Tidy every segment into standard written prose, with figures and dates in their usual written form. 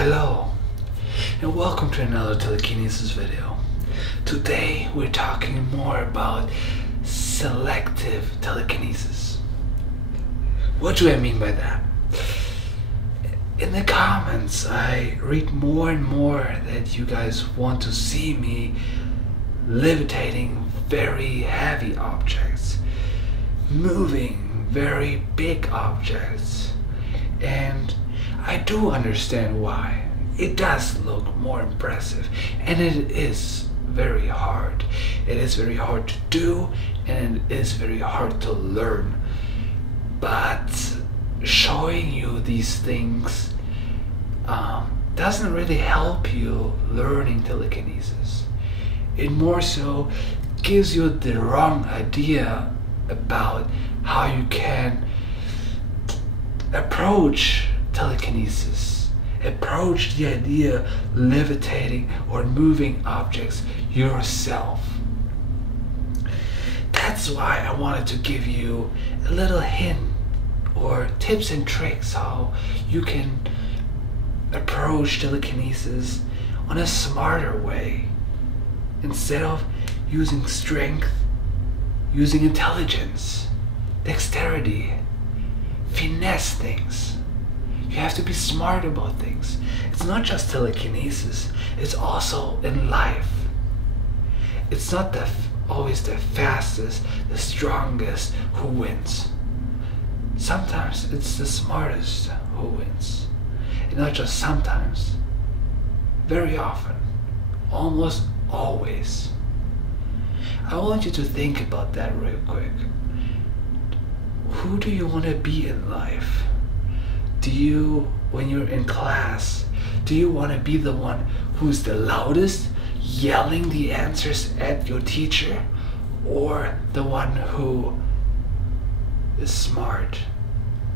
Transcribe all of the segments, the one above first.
Hello, and welcome to another Telekinesis video. Today we're talking more about selective telekinesis. What do I mean by that? In the comments I read more and more that you guys want to see me levitating very heavy objects, moving very big objects, and I do understand why. It does look more impressive, and it is very hard. It is very hard to do, and it is very hard to learn. But showing you these things doesn't really help you learning telekinesis. It more so gives you the wrong idea about how you can approach telekinesis, approach the idea levitating or moving objects yourself. That's why I wanted to give you a little hint or tips and tricks how you can approach telekinesis on a smarter way. Instead of using strength, using intelligence, dexterity, finesse things. You have to be smart about things. It's not just telekinesis, it's also in life. It's not always the fastest, the strongest who wins. Sometimes it's the smartest who wins. And not just sometimes, very often, almost always. I want you to think about that real quick. Who do you want to be in life? Do you, when you're in class, do you want to be the one who's the loudest, yelling the answers at your teacher? Or the one who is smart,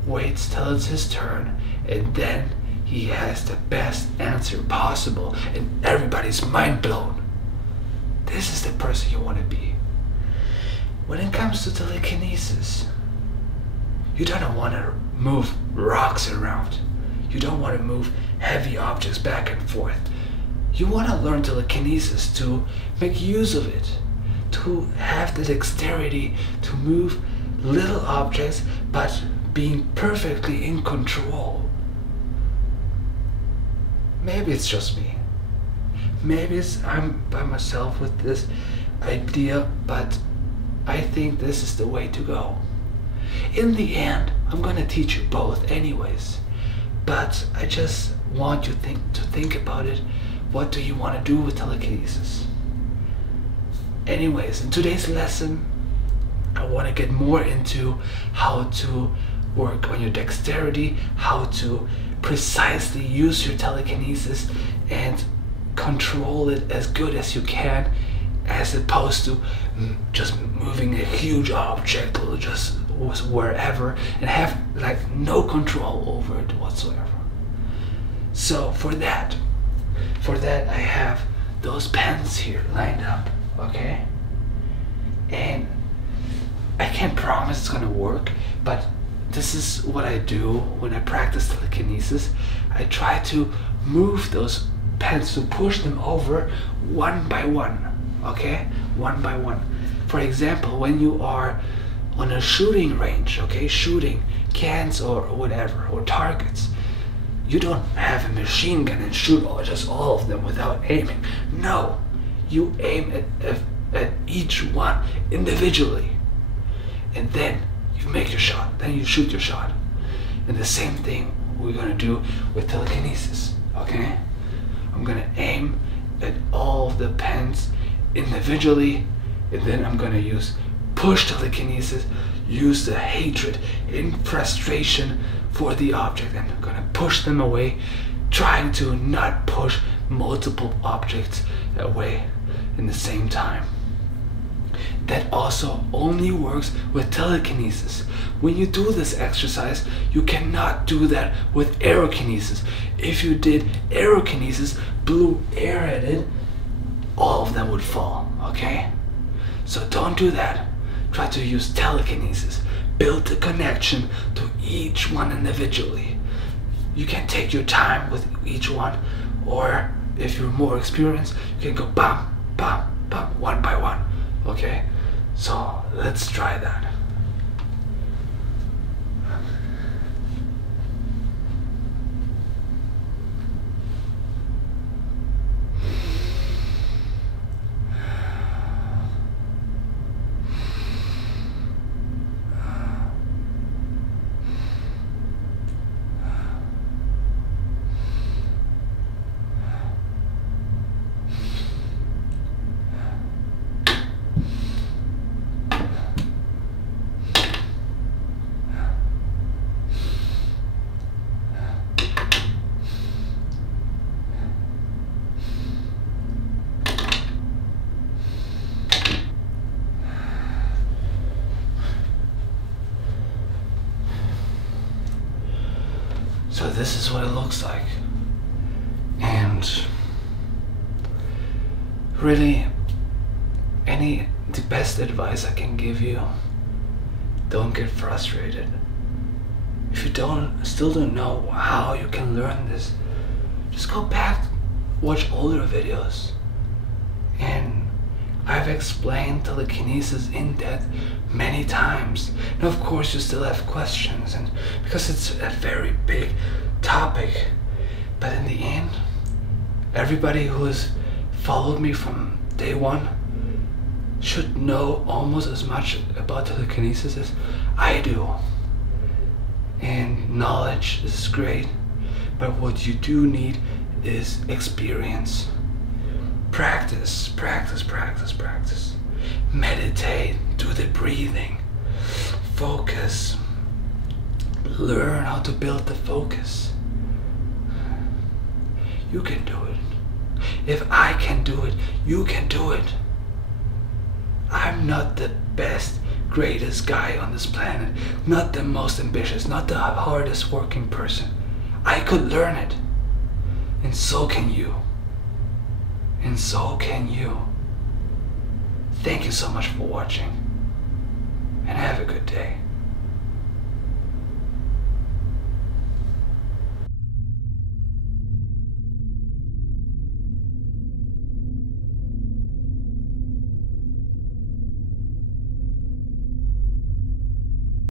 waits till it's his turn, and then he has the best answer possible and everybody's mind blown? This is the person you want to be. When it comes to telekinesis, you don't want to move rocks around. You don't want to move heavy objects back and forth. You want to learn telekinesis to make use of it, to have the dexterity to move little objects but being perfectly in control. Maybe it's just me. Maybe I'm by myself with this idea, but I think this is the way to go. In the end, I'm going to teach you both anyways, but I just want you to think about it. What do you want to do with telekinesis? Anyways, in today's lesson, I want to get more into how to work on your dexterity, how to precisely use your telekinesis and control it as good as you can, as opposed to just moving a huge object or just wherever and have like no control over it whatsoever. So for that I have those pens here lined up, okay? And I can't promise it's gonna work, but this is what I do when I practice telekinesis. I try to move those pens, to push them over one by one, okay? One by one. For example, when you are on a shooting range, okay, shooting cans or whatever, or targets, you don't have a machine gun and shoot just all of them without aiming. No, you aim at each one individually, and then you make your shot, then you shoot your shot. And the same thing we're gonna do with telekinesis, okay? I'm gonna aim at all of the pens individually, and then I'm gonna use push telekinesis, use the hatred and frustration for the object, and I'm gonna push them away, trying to not push multiple objects away in the same time. That also only works with telekinesis. When you do this exercise, you cannot do that with aerokinesis. If you did aerokinesis, blew air at it, all of them would fall, okay? So don't do that. Try to use telekinesis. Build a connection to each one individually. you can take your time with each one, or if you're more experienced, you can go bam, bam, bam, one by one. Okay, so let's try that. So this is what it looks like. And really, the best advice I can give you, don't get frustrated. If you still don't know how you can learn this, just go back, watch older videos. And I've explained telekinesis in depth many times. And of course you still have questions, and because it's a very big topic. But in the end, everybody who has followed me from day one should know almost as much about telekinesis as I do. And knowledge is great, but what you do need is experience. Practice, practice, practice, practice. Meditate, do the breathing, focus, learn how to build the focus. You can do it. If I can do it, you can do it. I'm not the best, greatest guy on this planet, not the most ambitious, not the hardest working person. I could learn it, and so can you. And so can you. Thank you so much for watching, and have a good day.